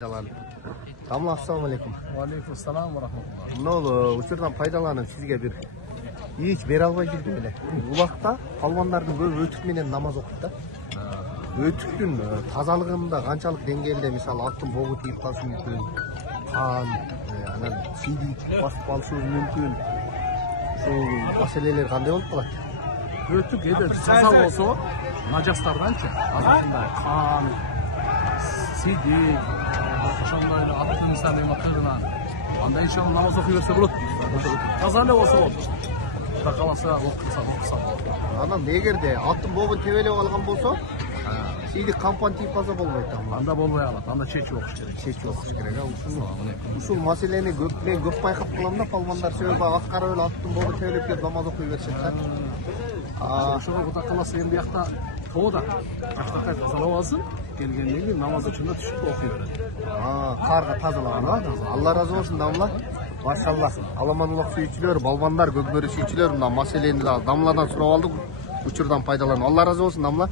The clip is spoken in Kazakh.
Tamam, assalamu alaikum. Aleyküm selam ve rahmetullah. Ne oldu? Uçurdan faydalanıp sizge bir hiç bir alba girdim öyle. Ulakta kalmanlardan böyle ötükmenen namaz okuyup da. Ötüktün тазалыгында kançalık dengelde misal altın boğu deyip kalsın mümkün. Kan, siydik basıp alışımız mümkün. Şu meseleler kандай olup kaladi? Ötük eder таза болсо, najaslardanчы. Азырында kan, sidik, ошондой эле аттын мисалы макылынан. Анда иншалла намаз окуй берсе болот. Таза эле болсо болот. Кудай кааласа окуса болот. Анан эгерде altın boğun тебелеп алган болсо, siydik kampan тип калса болбойт да. Анда болбой калат. Анда чечип окуш керек. Чечип окуш керек. Ушул маселени мен көп байкап калам да, палмандар себеби аскарып эле altın boğу тебелеп келип намаз окуй беришет да. Ошого Кудай кааласа эми биякта тоодо жактакай тазалап алсын. Келгенден кийин намаз учурунда түшүп окуй берет. Карга тазаланган. Алла разы болсун дамла. Машалла. Аламанлык сүйүүчүлөр, балбандар, көкбөрү сүйүүчүлөр мына маселени дамладан сурап алдык. Учурдан пайдаланып. Алла разы болсун дамла.